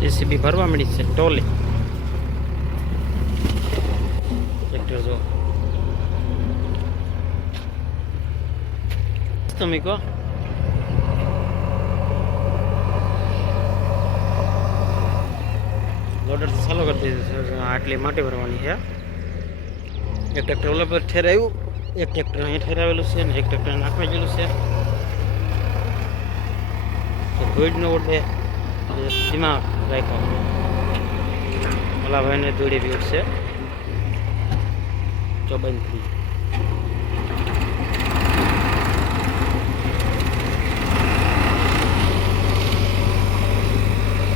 JCB ભરવા મળી છે ટોલે ટ્રેક્ટર જો તમે કહો લોડર ચાલુ કરી દીધું છે આટલી માટી ભરવાની છે એક ટ્રેક્ટર ઓલા પર ઠેરાયું એક ટ્રેક્ટર અહીં ઠેરાવેલું છે ને એક ટ્રેક્ટર નાખવા ગયેલું છે ધૂળનો ઉડે દિમાગ રાખ્યો ઓલા ભાઈને ધૂળી બી ઉઠશે ચોબનથી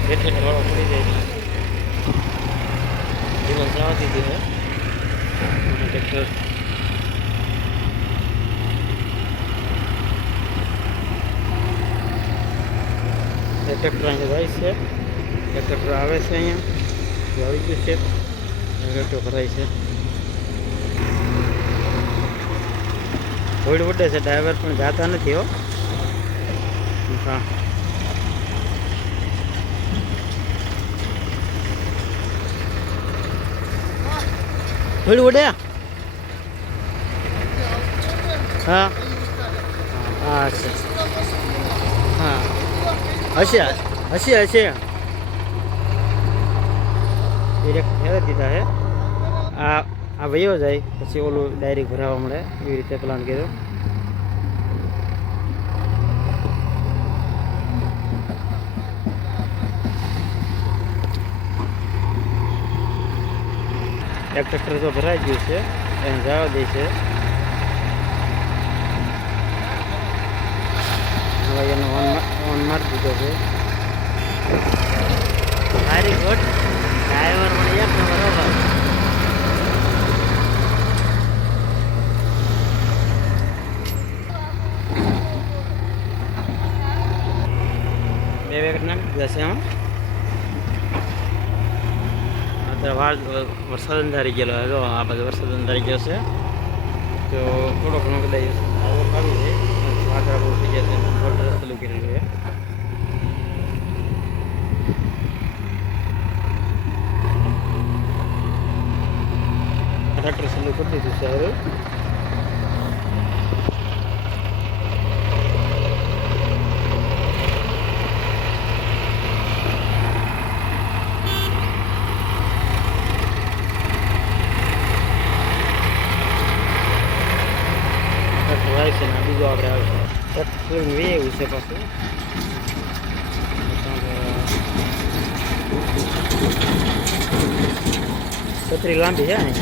બેઠે વાળો પડી જાય દિવસ જવા દીધી છે ટ્રેક્ટર ટ્રેક્ટર અહીંયા જાય છે એક ટ્રેક્ટર આવે છે અહીંયા આવી ગયું છે ટ્રેક્ટર ભરાય છે ધૂળ ઉડે છે ડ્રાઈવર પણ જાતા નથી હો હા ધૂળ ઉડે હા હા છે હા હશે હશે હશે ડિરેક્ટ ફેરવી દીધા છે આ વયો જાય પછી ઓલું ડાયરેક્ટ ભરાવા મળે એવી રીતે પ્લાન કર્યો એક ટ્રેક્ટર તો ભરાઈ ગયું છે એને જવા દે છે હવે એનો ઓન મારી દીધો છે વેરી ગુડ ડ્રાઈવર પણ એક બરોબર બે વેકટ નાખી દીધા છે વરસાદ અંધારી ગયેલો હતો આ બાજુ વરસાદ અંધારી ગયો છે તો થોડો ઘણો કદાચ આવક આવી છે વાદળા બહુ થઈ ગયા છે મોટર ચાલુ કરેલું છે ટ્રેક્ટર ચાલુ કરી દીધું છે હવે છે ને બીજો આપણે આવશે વે એવું છે પાછું છત્રી લાંબી છે ને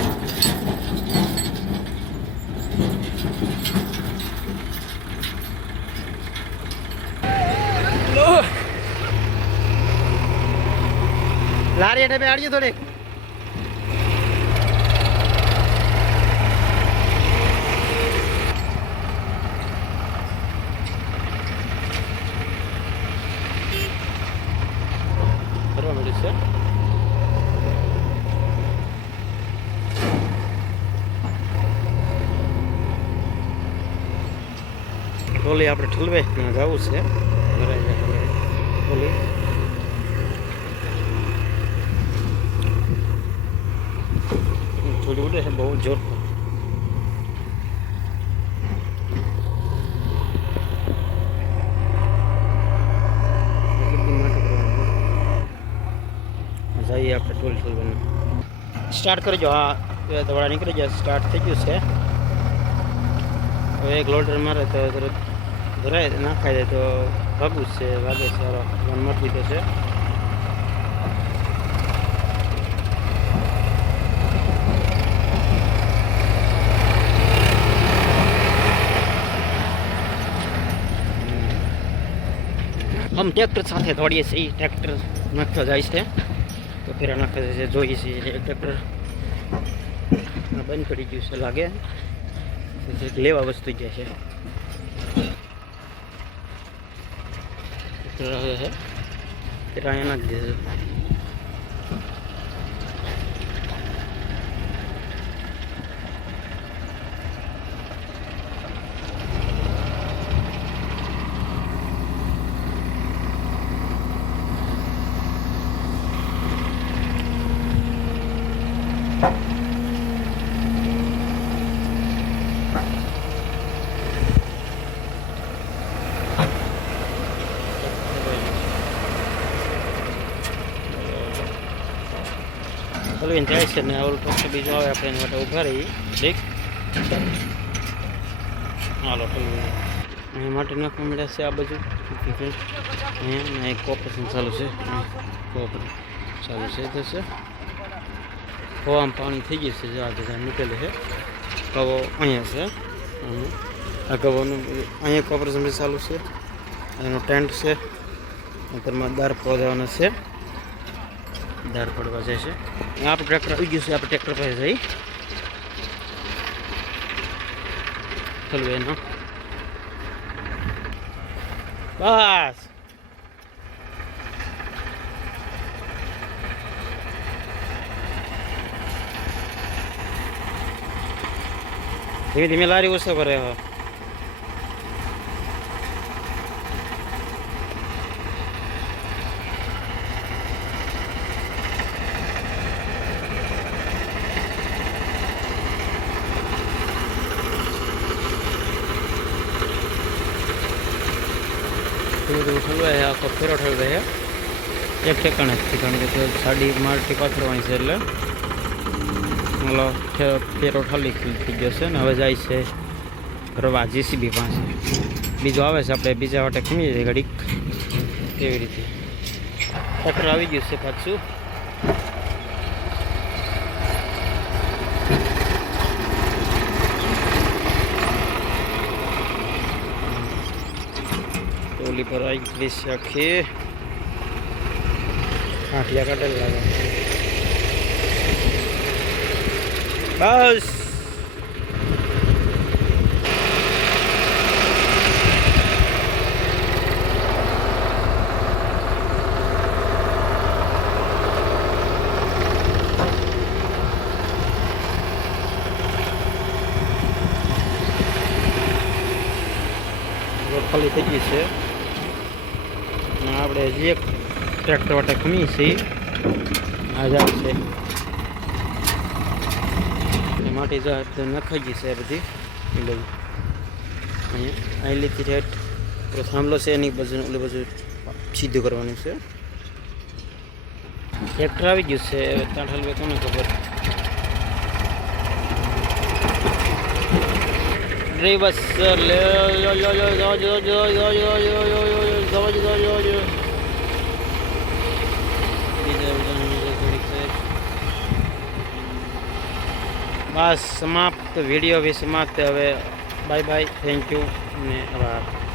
લારી એટલે આડીએ થોડી ટોલી આપણે ઠલવે ત્યાં જવું છે ટોલી થોડી ઉડે છે બહુ જોર જઈએ આપણે ટોલી ઠલવાનું સ્ટાર્ટ કરજો હા દોડા નીકળી જાય સ્ટાર્ટ થઈ ગયું છે હવે એક લોડર મારે તો તરત ભરાય નાખાઈ જાય તો ભાગું જ છે વાગે સારો વન મટી દીધો છે આમ ટ્રેક્ટર સાથે દોડીએ છીએ ટ્રેક્ટર નાખવા જાય છે તો ફેરા નાખવા છે જોઈએ છીએ ટ્રેક્ટર બંધ કરી ગયું છે લાગે લેવા વસ્તુ જાય છે અહીંયા નાખી દીધું હલવીને જાય છે ને ઓલું ટ્રેક્ટર બીજું આવે આપણે એના માટે ઊભા રહી ઠીક હાલો અહીંયા માટે નાખવા મળ્યા છે આ બાજુ અહીંયા એક કોપરેશન ચાલુ છે કોપરેશન ચાલુ છે થશે હવામાં પાણી થઈ ગયું છે જે આ બધા નીકળે છે કવો અહીંયા છે આ કવાનું અહીંયા કોપરેશન ચાલુ છે એનો ટેન્ટ છે અંતરમાં દાર પહોંચવાનો છે દાર પડવા જાય છે આપણે ટ્રેક્ટર આવી ગયું છે આપણે ટ્રેક્ટર પાસે જઈ ચલવે એનો બસ ધીમે ધીમે લારી ઓછો કરે હવે ઠલવાય આખો ફેરો ઠલવાય એક ઠેકાણે જ કારણ કે સાડી માટી પાથરવાની છે એટલે ઓલો ફેરો ઠલી થઈ ગયો છે ને હવે જાય છે ફરવા જીસીબી પાસે બીજો આવે છે આપણે બીજા વાટે ખમીએ છીએ ઘડીક એવી રીતે ટ્રેક્ટર આવી ગયું છે પાછું ઓલી પર આવી ગઈ છે આખી આઠિયા કાઢેલ લાગે બસ ખાલી થઈ ગઈ છે આપણે હજી એક ટ્રેક્ટર વાટે ખમી છીએ આ જાય છે એ માટી નખાઈ ગઈ છે બધી એ બધું અહીંયા અહીં લીધી રેટ થાંભલો છે એની બાજુ ઓલી બાજુ સીધું કરવાનું છે ટ્રેક્ટર આવી ગયું છે ત્યાં ઠલવે કોને ખબર ડ્રાઈવર સર લે બસ સમાપ્ત વિડીયો બી સમાપ્ત હવે બાય બાય થેન્ક યુ અને આભાર